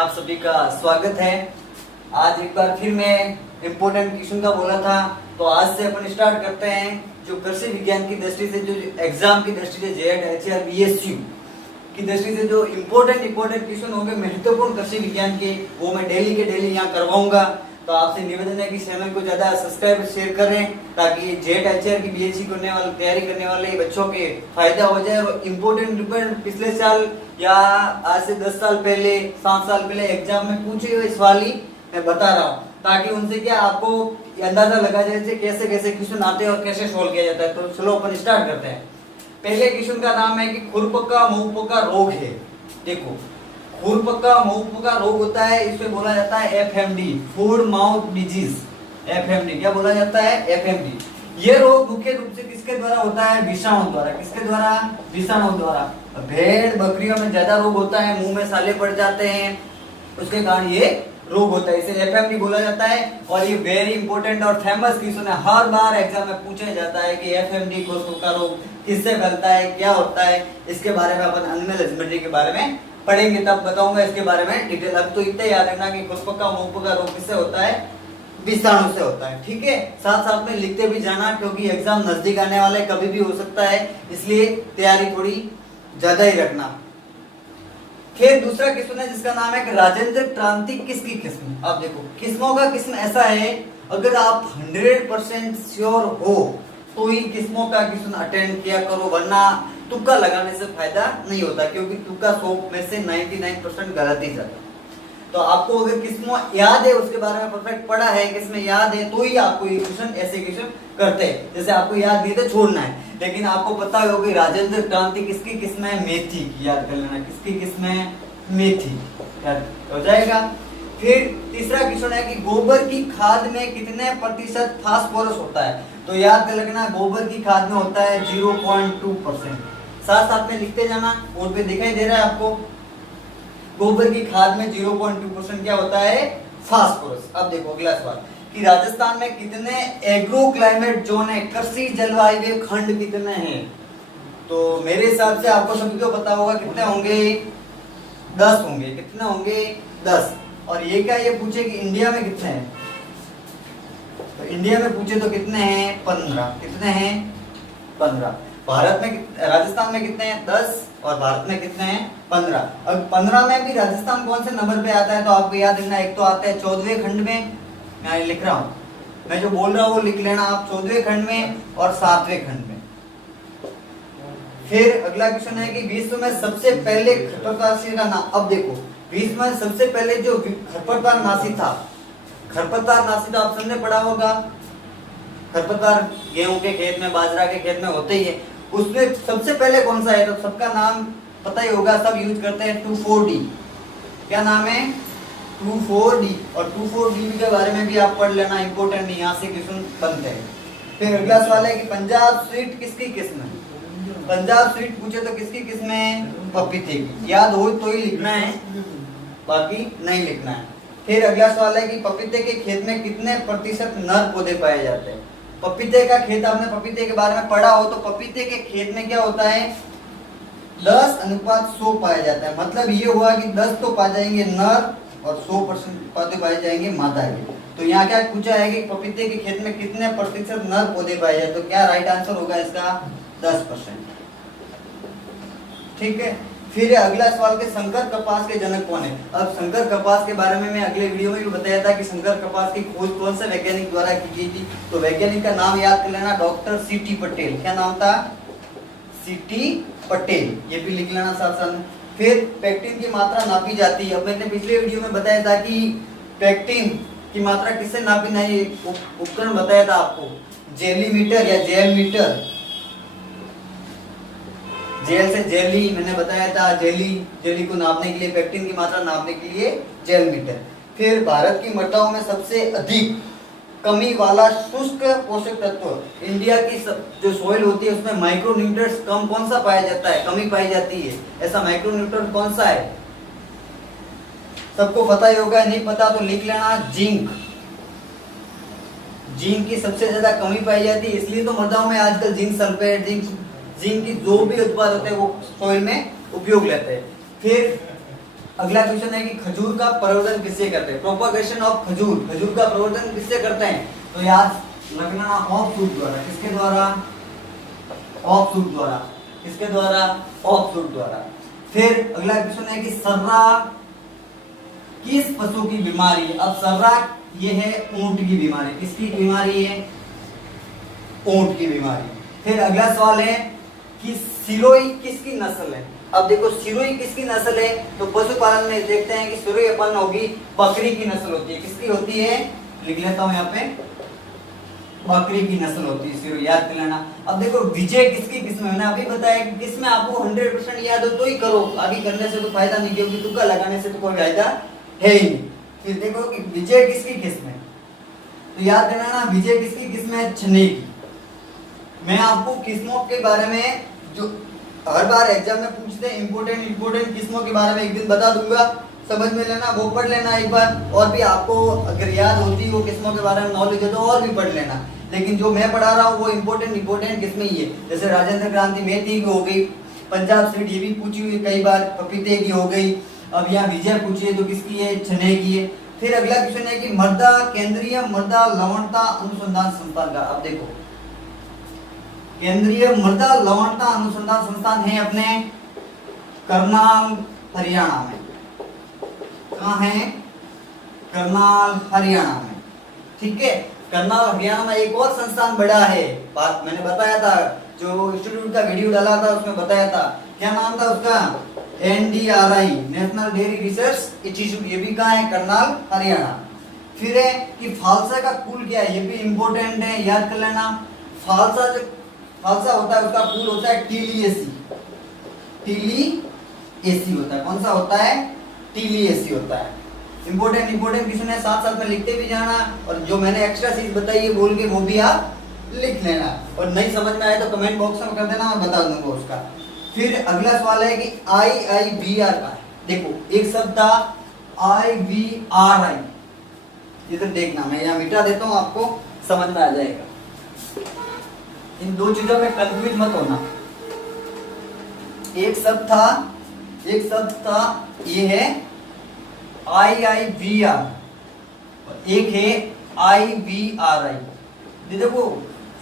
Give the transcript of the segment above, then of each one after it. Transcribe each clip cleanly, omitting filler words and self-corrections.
आप सभी का स्वागत है। आज एक बार फिर मैं इम्पोर्टेंट क्वेश्चन का बोला था, तो आज से अपन स्टार्ट करते हैं। जो कृषि विज्ञान की दृष्टि से, जो एग्जाम की दृष्टि से, जेएड एचआर बीएसयू की दृष्टि से जो इम्पोर्टेंट क्वेश्चन होंगे महत्वपूर्ण कृषि विज्ञान के, वो मैं डेली के डेली यहाँ करवाऊंगा। तो आपसे निवेदन है कि चैनल को ज्यादा सब्सक्राइब शेयर करें, ताकि जेएड एचआर की बीएससी करने वाले, तैयारी करने वाले बच्चों के फायदा हो जाए। और इम्पोर्टेंट पिछले साल या आज से 10 साल पहले, 7 साल पहले एग्जाम में पूछे हुए सवाल ही मैं बता रहा हूँ, ताकि उनसे क्या आपको अंदाजा लगा जाए कैसे कैसे क्वेश्चन आते हैं और कैसे सोल्व किया जाता है। तो चलो अपन स्टार्ट करते हैं। पहले क्वेश्चन का नाम है कि खुरपका मुंहपका रोग है। देखो, खुरपका मुंहपका रोग होता है, इसमें बोला जाता है FMD, food mouth disease. FMD क्या बोला जाता है? एफएमडी। ये रोग मुख्य रूप से किसके द्वारा होता है? विषाणु द्वारा। किसके द्वारा? विषाणु द्वारा। भेड़ बकरियों में ज्यादा रोग होता है, मुंह में साले पड़ जाते हैं, उसके कारण ये रोग होता है, इसे एफएमडी बोला जाता है। और ये वेरी इंपॉर्टेंट और फेमस क्वेश्चन है, हर बार एग्जाम में पूछा जाता है कि एफएमडी खुरपका रोग किससे फैलता है, क्या होता है। इसके बारे में अपन एनिमल हस्बेंड्री के बारे में पढ़ेंगे, तब बताऊंगा इसके बारे में डिटेल। अब तो इतना याद रखना कि खुरपका मुंहपका रोग किससे होता है? विषाणु से होता है। ठीक है, साथ साथ में लिखते भी जाना, क्योंकि एग्जाम नजदीक आने वाला है, कभी भी हो सकता है, इसलिए तैयारी थोड़ी ज्यादा ही रखना। फिर दूसरा किस्म है जिसका नाम है कि राजेंद्र क्रांति किसकी किस्म। अब देखो, किस्मों का किस्म ऐसा है, अगर आप 100% श्योर हो तो ही किस्मों का क्वेश्चन अटेंड किया करो, वरना तुक्का लगाने से फायदा नहीं होता, क्योंकि तुक्का 100 में से 99% गलत ही जाता है। तो आपको अगर किस्मों याद है, उसके बारे में परफेक्ट पढ़ा है, किस्में याद है, तो ही आपको ये क्वेश्चन, ऐसे क्वेश्चन करते हैं। जैसे आपको याद नहीं तो छोड़ना है, लेकिन आपको पता होगा राजेंद्र क्रांति किसकी किस्म है? मेथी की। याद कर लेना, किसकी किस्म है? मेथी। याद हो जाएगा। फिर तीसरा क्वेश्चन है कि गोबर की खाद में कितने प्रतिशत फास्फोरस होता है? तो याद कर लेना, गोबर की खाद में होता है 0.2%। साथ साथ में लिखते जाना, बोर्ड पे दिखाई दे रहा है आपको। गोबर की खाद में 0.2% क्या होता है? फास्फोरस। अब देखो अगला सवाल कि राजस्थान में कितने एग्रो क्लाइमेट जोन है, कृषि जलवायु खंड कितने हैं? तो मेरे हिसाब से आपको सभी को पता होगा कितने होंगे? 10 होंगे। कितने होंगे? 10। और ये क्या ये पूछे कि इंडिया में कितने हैं? तो इंडिया में पूछे तो कितने हैं? 15। कितने हैं? 15। भारत में, राजस्थान में कितने हैं? 10। और भारत में कितने हैं? 15। अब 15 में भी राजस्थान कौन से नंबर पे आता है? तो आपको याद रखना, एक तो आता है 14वें खंड में, मैं लिख रहा हूँ, मैं जो बोल रहा हूँ वो लिख लेना आप, 14वें खंड में और 7वें खंड में। फिर अगला क्वेश्चन है कि विश्व में सबसे पहले खरपतवारनाशी का नाम। अब देखो, विश्व में सबसे पहले जो खरपतवारनाशी था, खरपतवारनाशी तो आप सबने पढ़ा होगा, खरपतवार गेहूं के खेत में, बाजरा के खेत में होते ही है। उसमें सबसे पहले कौन सा है? तो सबका नाम पता ही होगा, सब यूज करते हैं 2,4-D। क्या नाम है? 2,4-D। और 2,4-D के बारे में भी आप पढ़ लेना, इंपॉर्टेंट, यहाँ से क्वेश्चन बनते हैं। फिर अगला सवाल है कि पंजाब स्वीट किसकी किस्म है? पंजाब स्वीट पूछे तो किसकी किस्म है? पपीते की। याद हो तो ही लिखना है, बाकी नहीं लिखना है। फिर अगला सवाल है कि पपीते के खेत में कितने प्रतिशत नर पौधे पाए जाते हैं? पपीते का खेत, आपने पपीते के बारे में पढ़ा हो तो पपीते के खेत में क्या होता है? 10:100 पाया जाता है। मतलब ये हुआ कि 10 तो पा जाएंगे नर और 100% पौधे पाए जाएंगे मादा के। तो यहाँ क्या पूछा है कि पपीते के खेत में कितने प्रतिशत नर पौधे पाए जाते हैं? तो क्या राइट आंसर होगा इसका? 10%। ठीक है। फिर अगला सवाल के संकर कपास के जनक कौन है? अब संकर कपास के बारे में मैं अगले वीडियो में भी बताया था कि संकर कपास की खोज कौन से वैज्ञानिक द्वारा की गई थी। तो वैज्ञानिक का नाम याद कर लेना, डॉक्टर सीटी पटेल। क्या नाम था? सीटी पटेल। ये भी लिख लेना साथ साथ में। फिर पेक्टिन की मात्रा नापी जाती है। अब मैंने पिछले वीडियो में बताया था कि पेक्टिन की मात्रा किससे नापी नहीं, उपकरण बताया था आपको, जेलीमीटर या जेल मीटर। जेल से जेली मैंने बताया था, जेली को नापने के लिए, पेक्टिन की मात्रा नापने के लिए जेल मीटर। फिर भारत की मृदाओं में सबसे अधिक कमी वाला शुष्क पोषक तत्व, इंडिया की जो सोइल होती है उसमें माइक्रोन्यूट्रिएंट्स कम कौन सा पाया जाता है? कमी पाई जाती है। ऐसा माइक्रोन्यूट्रिएंट कौन सा है? सबको पता ही होगा, नहीं पता तो लिख लेना, जिंक। जिंक की सबसे ज्यादा कमी पाई जाती है, इसलिए तो मृदाओं में आजकल जिंक सल्फेट, जिंक की जो भी उत्पाद होते हैं वो सॉइल में उपयोग लेते हैं। फिर अगला क्वेश्चन है कि खजूर का प्रवर्धन किससे करते हैं? प्रोपगेशन ऑफ खजूर, खजूर का प्रवर्धन किससे करते हैं? तो याद रखना ऑफ शूट द्वारा। किसके द्वारा? ऑफ शूट द्वारा। किसके द्वारा? ऑफ शूट द्वारा। फिर अगला क्वेश्चन है कि सर्रा किस पशु की बीमारी है? अब सर्रा ये है ऊंट की बीमारी। किसकी बीमारी है? ऊंट की बीमारी। फिर अगला सवाल है कि सिरोही किसकी नस्ल है? अब देखो सिरोही किसकी नस्ल है? तो पशुपालन में देखते हैं कि सिरोही अपन होगी बकरी की नस्ल होती है। किसकी होती है? लिख लेता हूं यहाँ पे, बकरी की नस्ल होती है सिरोही, याद कर लेना। अब देखो विजय किसकी किस्म है? मैंने अभी बताया कि किसमें आपको 100% याद हो तो ही करो, आगे करने से तो फायदा नहीं, क्योंकि तुक्का लगाने से तो कोई फायदा है ही नहीं। फिर देखो कि विजय किसकी किस्म है? तो याद करना ना, विजय किसकी किस्म है? चने की। मैं आपको किस्मों के बारे में जो हर बार एग्जाम में पूछते हैं इंपोर्टेंट किस्मों के बारे में एक दिन बता दूंगा, समझ में लेना, वो पढ़ लेना एक बार। और भी आपको अगर याद होती वो किस्मों के बारे में नॉलेज है तो और भी पढ़ लेना। लेकिन जो मैं पढ़ा रहा हूँ वो इंपोर्टेंट किस्में ही है। जैसे राजेंद्र क्रांति मेथी की हो गई, पंजाब सीड ये भी पूछी हुई कई बार, पपीते की हो गई। अब यहाँ विजय पूछी है तो किसकी है? चने की है। फिर अगला क्वेश्चन है कि मृदा केंद्रीय मृदा लवणता अनुसंधान संस्थान का। अब देखो केंद्रीय मृदा लवणता अनुसंधान संस्थान है अपने करनाल हरियाणा में। कहाँ है? करनाल हरियाणा में। ठीक है, करनाल हरियाणा में एक और संस्थान बड़ा है, बात मैंने बताया था, जो इंस्टीट्यूट का वीडियो डाला था उसमें बताया था। क्या नाम था उसका? NDRI, national dairy research institute. ये भी कहाँ है? करनाल हरियाणा। फिर है कि फालसा का कुल क्या है? ये भी इंपॉर्टेंट है, याद कर लेना। फालसा होता है उसका कुल होता है टीलिएसी। टीलिएसी होता है। कौन सा होता है? टीलिएसी होता है। इंपॉर्टेंट क्वेश्चन है, साथ साथ में लिखते भी जाना, और जो मैंने एक्स्ट्रा चीज बताई है बोल के वो भी आप लिख लेना, और नहीं समझ में आए तो कमेंट बॉक्स में कर देना, मैं बता दूंगा उसका। फिर अगला सवाल है कि IIVR का है। देखो एक शब्द था IVRI, इधर देखना, मैं यहाँ मिटा देता हूँ, आपको समझ में आ जाएगा। इन दो चीजों में कंफ्यूज मत होना। एक शब्द था ये है IIVR और एक है IVRI। देखो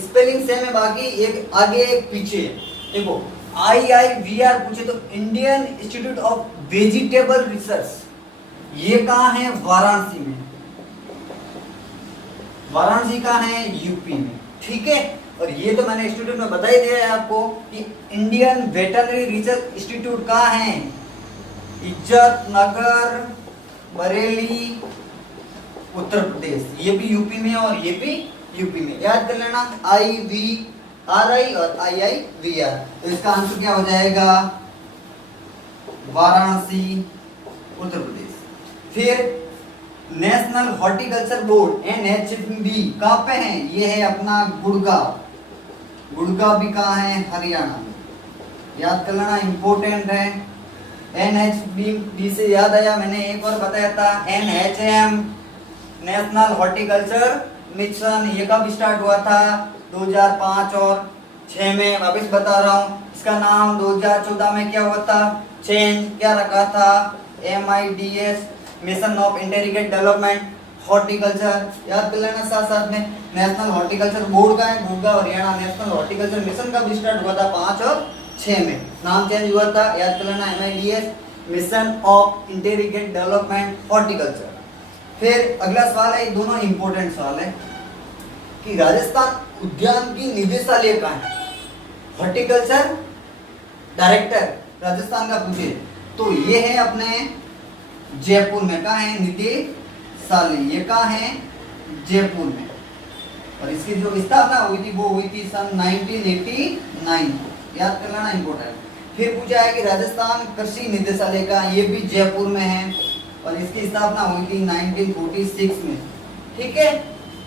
स्पेलिंग सेम है, बाकी एक आगे एक पीछे है। देखो IIVR पूछे तो Indian institute of vegetable research, ये कहाँ है? वाराणसी में। वाराणसी कहाँ है? यूपी में। ठीक है, और ये तो मैंने इंस्टीट्यूट में बता ही दिया है आपको कि इंडियन वेटरनरी रिसर्च इंस्टीट्यूट कहाँ है? इज्जत नगर, बरेली, उत्तर प्रदेश। ये भी यूपी में और ये भी यूपी में, याद कर लेना। IVRI और IIVR। तो इसका आंसर क्या हो जाएगा? वाराणसी, उत्तर प्रदेश। फिर नेशनल हॉर्टिकल्चर बोर्ड NHB कहाँ पे है? ये है अपना गुड़गांव। गुड़गांव भी कहाँ है? हरियाणा में, याद कर लेना, इंपॉर्टेंट है। NHB से याद आया, मैंने एक और बताया था NHM, नेशनल हॉर्टिकल्चर मिशन। ये कब स्टार्ट हुआ था? 2005 और 6 में। वापस बता रहा हूँ, इसका नाम 2014 में क्या हुआ था? चेंज क्या रखा था? MIDS, mission of integrated development horticulture, याद कर लेना। साथ साथ में नेशनल हॉर्टिकल्चर बोर्ड का है Gurgaon Haryana. National horticulture mission का भी स्टार्ट हुआ था 5 और 6 में, नाम चेंज हुआ था, याद कर लेना। MIDS, mission of integrated development horticulture. फिर अगला सवाल है, दोनों इंपॉर्टेंट सवाल है कि राजस्थान उद्यान की निदेशालय कहाँ है? हॉर्टिकल्चर डायरेक्टर राजस्थान का पूछे तो ये है अपने जयपुर में। कहाँ है? निदेशालय, ये कहाँ है? जयपुर में। और इसकी जो स्थापना हुई थी वो हुई थी सन 1989, याद कर लेना, इंपॉर्टेंट। फिर पूछा है कि राजस्थान कृषि निदेशालय का, ये भी जयपुर में है और इसकी स्थापना हुई थी 1946 में। ठीक है,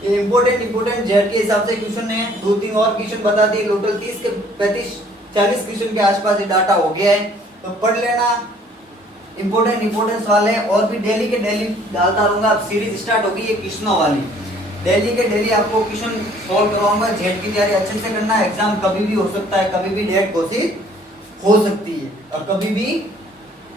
ये इंपॉर्टेंट जेड के हिसाब से क्वेश्चन है। 2-3 और क्वेश्चन बता दिए, टोटल 30 के 35-40 क्वेश्चन के आसपास डाटा हो गया है, तो पढ़ लेना। इंपॉर्टेंट सवाल है, और भी डेली के डेली डालता रहूंगा। अब सीरीज स्टार्ट होगी ये क्वेश्चनों वाली, डेली के डेली आपको क्वेश्चन सॉल्व करवाऊंगा। जेड की तैयारी अच्छे से करना, एग्जाम कभी भी हो सकता है, कभी भी डेट घोषित हो सकती है और कभी भी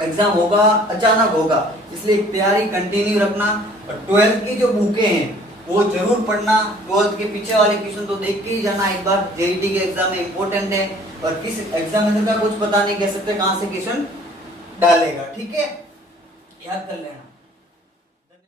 एग्जाम होगा, अचानक होगा, इसलिए तैयारी कंटिन्यू रखना। और 12th की जो बुकें हैं वो जरूर पढ़ना। 12th के पीछे वाले क्वेश्चन तो देख के ही जाना एक बार, जेईटी के एग्जाम में इंपॉर्टेंट है। और किस एग्जामिनर का कुछ पता नहीं कह सकते कहां से क्वेश्चन डालेगा, ठीक है, याद कर लेना।